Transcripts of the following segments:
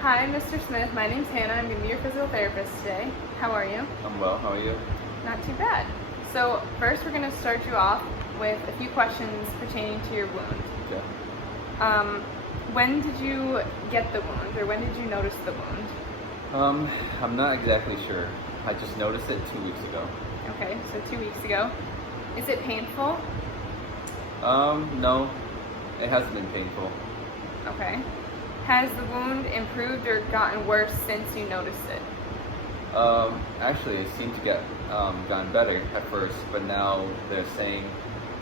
Hi, Mr. Smith. My name's Hannah. I'm going to be your physical therapist today. How are you? I'm well. How are you? Not too bad. So first we're going to start you off with a few questions pertaining to your wound. Okay. When did you get the wound, or when did you notice the wound? I'm not exactly sure. I just noticed it 2 weeks ago. Okay, so 2 weeks ago. Is it painful? No, it hasn't been painful. Okay. Has the wound improved or gotten worse since you noticed it? Actually, it seemed to get gotten better at first, but now they're saying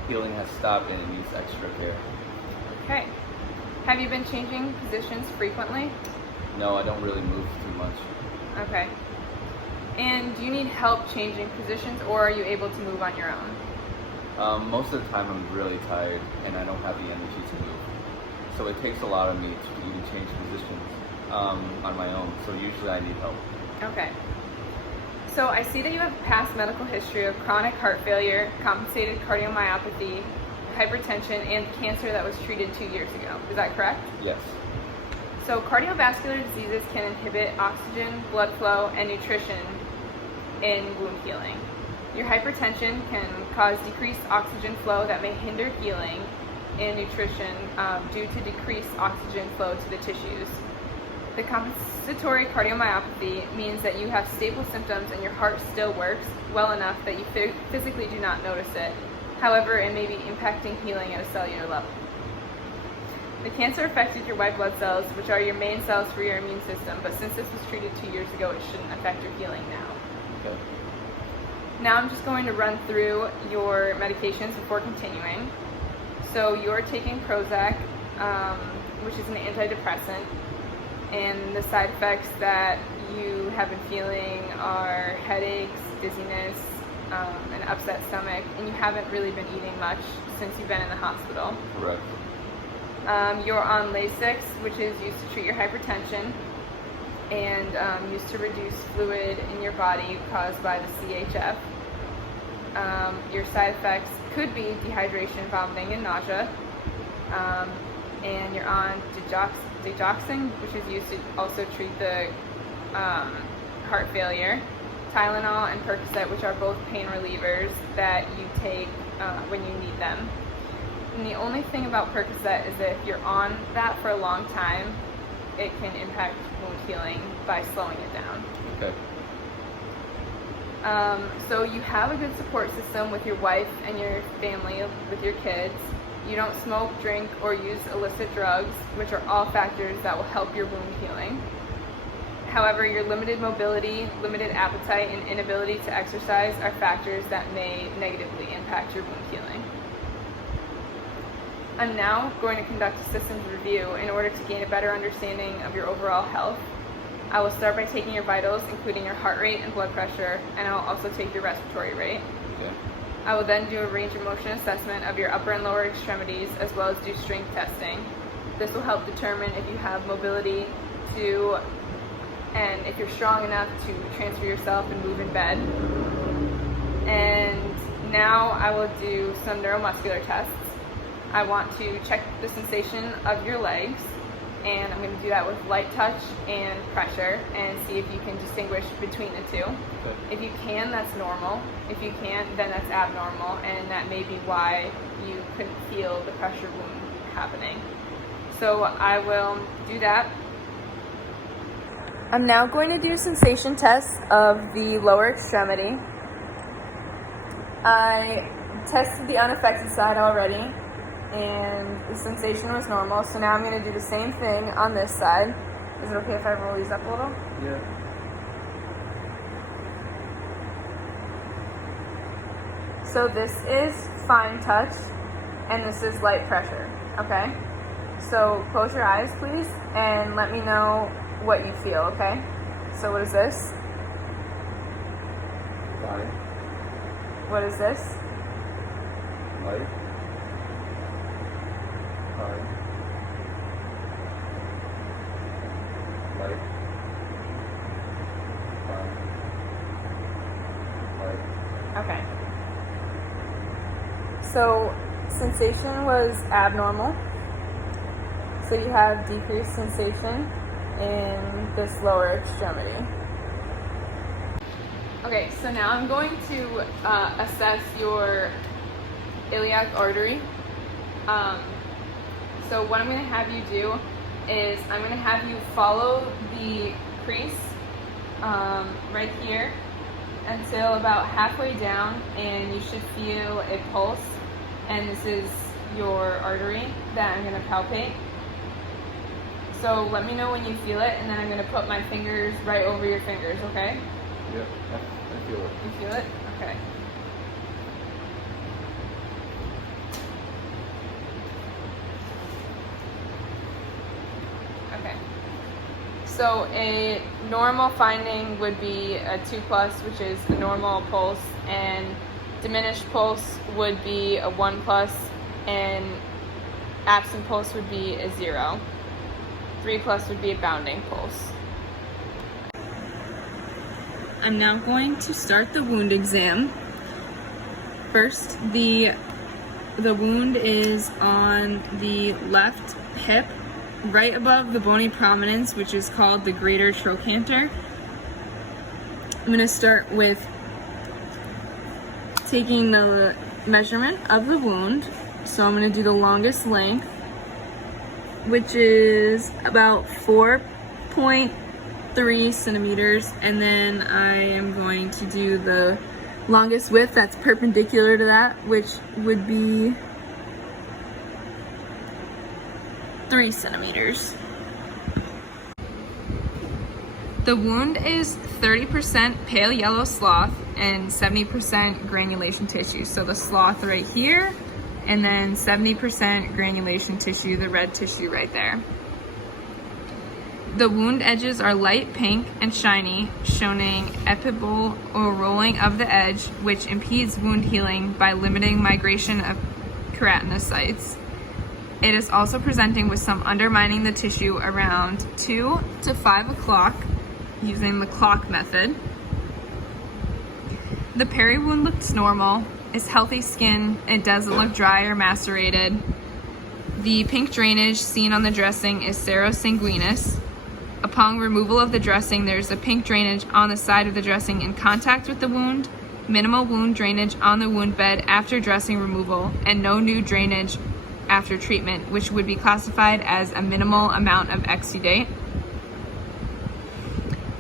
healing has stopped and it needs extra care. Okay. Have you been changing positions frequently? No, I don't really move too much. Okay. And do you need help changing positions, or are you able to move on your own? Most of the time I'm really tired and I don't have the energy to move. So it takes a lot of me to even change positions on my own. So usually I need help. Okay. So I see that you have past medical history of chronic heart failure, compensated cardiomyopathy, hypertension, and cancer that was treated 2 years ago. Is that correct? Yes. So cardiovascular diseases can inhibit oxygen, blood flow, and nutrition in wound healing. Your hypertension can cause decreased oxygen flow that may hinder healing and nutrition due to decreased oxygen flow to the tissues. The compensatory cardiomyopathy means that you have stable symptoms and your heart still works well enough that you physically do not notice it. However, it may be impacting healing at a cellular level. The cancer affected your white blood cells, which are your main cells for your immune system, but since this was treated 2 years ago, it shouldn't affect your healing now. Okay. Now I'm just going to run through your medications before continuing. So you're taking Prozac, which is an antidepressant, and the side effects that you have been feeling are headaches, dizziness, an upset stomach, and you haven't really been eating much since you've been in the hospital. Correct. You're on Lasix, which is used to treat your hypertension and used to reduce fluid in your body caused by the CHF. Your side effects could be dehydration, vomiting, and nausea. And you're on digoxin, which is used to also treat the heart failure. Tylenol and Percocet, which are both pain relievers that you take when you need them. And the only thing about Percocet is that if you're on that for a long time, it can impact wound healing by slowing it down. Okay. So you have a good support system with your wife and your family, with your kids. You don't smoke, drink, or use illicit drugs, which are all factors that will help your wound healing. However, your limited mobility, limited appetite, and inability to exercise are factors that may negatively impact your wound healing. I'm now going to conduct a systems review in order to gain a better understanding of your overall health. I will start by taking your vitals, including your heart rate and blood pressure, and I will also take your respiratory rate. Okay. I will then do a range of motion assessment of your upper and lower extremities, as well as do strength testing. This will help determine if you have mobility and if you're strong enough to transfer yourself and move in bed. And now I will do some neuromuscular tests. I want to check the sensation of your legs, and I'm going to do that with light touch and pressure and see if you can distinguish between the two. Okay. If you can, that's normal. If you can't, then that's abnormal, and that may be why you couldn't feel the pressure wound happening. So I will do that. I'm now going to do sensation tests of the lower extremity. I tested the unaffected side already, and the sensation was normal, so now I'm going to do the same thing on this side. Is it okay if I roll these up a little? Yeah. So this is fine touch, and this is light pressure, okay? So close your eyes, please, and let me know what you feel, okay? So what is this? Fine. What is this? Light. Fine. Light. Fine. Light. Okay. So sensation was abnormal. So you have decreased sensation in this lower extremity. Okay, so now I'm going to assess your iliac artery. So what I'm going to have you do is I'm going to have you follow the crease right here until about halfway down, and you should feel a pulse, and this is your artery that I'm going to palpate. So let me know when you feel it, and then I'm going to put my fingers right over your fingers, okay? Yeah, I feel it. You feel it? Okay. Okay. So a normal finding would be a 2+, which is a normal pulse, and diminished pulse would be a 1+, and absent pulse would be a 0. 3+ would be a bounding pulse. I'm now going to start the wound exam. First, the wound is on the left hip, right above the bony prominence, which is called the greater trochanter. I'm going to start with taking the measurement of the wound. So I'm going to do the longest length, which is about 4.3 centimeters, and then I am going to do the longest width that's perpendicular to that, which would be 3 centimeters. The wound is 30% pale yellow slough and 70% granulation tissue. So the slough right here, and then 70% granulation tissue, the red tissue right there. The wound edges are light pink and shiny, showing epibole or rolling of the edge, which impedes wound healing by limiting migration of keratinocytes. It is also presenting with some undermining the tissue around 2 to 5 o'clock using the clock method. The peri-wound looks normal. It's healthy skin. It doesn't look dry or macerated. The pink drainage seen on the dressing is serosanguinous. Upon removal of the dressing, there's a pink drainage on the side of the dressing in contact with the wound, minimal wound drainage on the wound bed after dressing removal, and no new drainage after treatment, which would be classified as a minimal amount of exudate.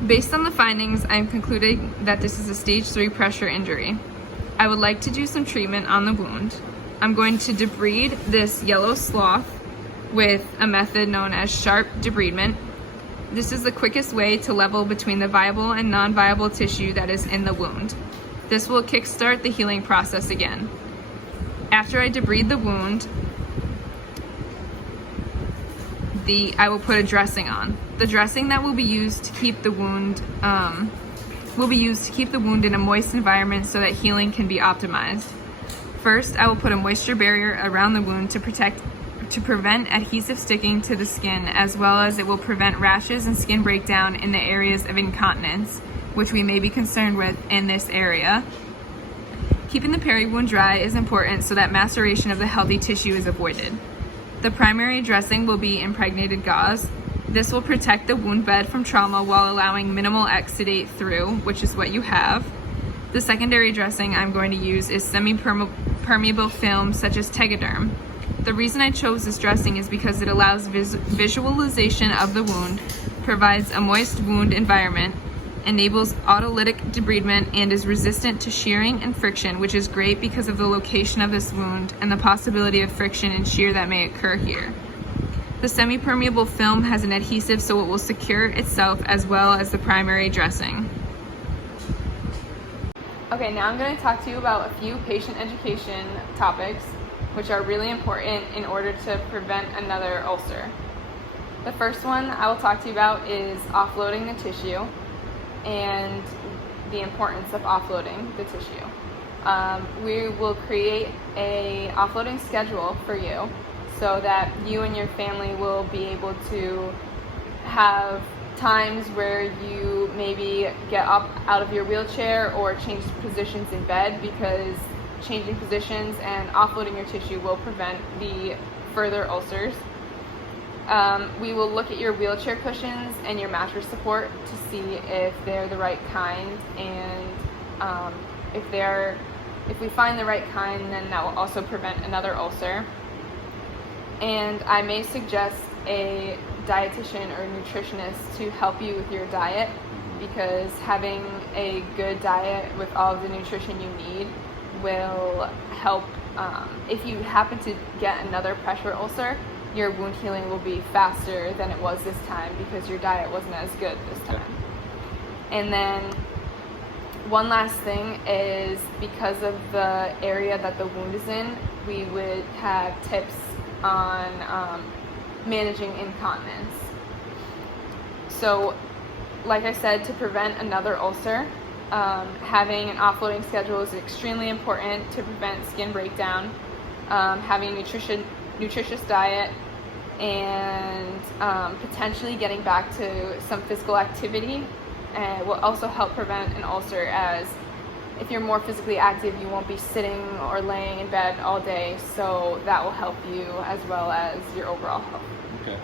Based on the findings, I am concluding that this is a stage 3 pressure injury. I would like to do some treatment on the wound. I'm going to debride this yellow slough with a method known as sharp debridement. This is the quickest way to level between the viable and non-viable tissue that is in the wound. This will kickstart the healing process again. After I debride the wound, I will put a dressing on. The dressing that will be used to keep the wound in a moist environment so that healing can be optimized. First, I will put a moisture barrier around the wound to prevent adhesive sticking to the skin, as well as it will prevent rashes and skin breakdown in the areas of incontinence, which we may be concerned with in this area. Keeping the peri-wound dry is important so that maceration of the healthy tissue is avoided. The primary dressing will be impregnated gauze. This will protect the wound bed from trauma while allowing minimal exudate through, which is what you have. The secondary dressing I'm going to use is semi-permeable film such as Tegaderm. The reason I chose this dressing is because it allows visualization of the wound, provides a moist wound environment, enables autolytic debridement, and is resistant to shearing and friction, which is great because of the location of this wound and the possibility of friction and shear that may occur here. The semi-permeable film has an adhesive so it will secure itself as well as the primary dressing. Okay, now I'm going to talk to you about a few patient education topics which are really important in order to prevent another ulcer. The first one I will talk to you about is offloading the tissue and the importance of offloading the tissue. We will create a offloading schedule for you so that you and your family will be able to have times where you maybe get up out of your wheelchair or change positions in bed, because changing positions and offloading your tissue will prevent the further ulcers. We will look at your wheelchair cushions and your mattress support to see if they're the right kind, and if we find the right kind, then that will also prevent another ulcer. And I may suggest a dietitian or nutritionist to help you with your diet, because having a good diet with all of the nutrition you need will help. If you happen to get another pressure ulcer, your wound healing will be faster than it was this time because your diet wasn't as good this time. And then one last thing is, because of the area that the wound is in, we would have tips on managing incontinence. So, like I said, to prevent another ulcer, having an offloading schedule is extremely important to prevent skin breakdown. Having a nutritious diet, and potentially getting back to some physical activity will also help prevent an ulcer, as if you're more physically active, you won't be sitting or laying in bed all day, so that will help you as well as your overall health. Okay.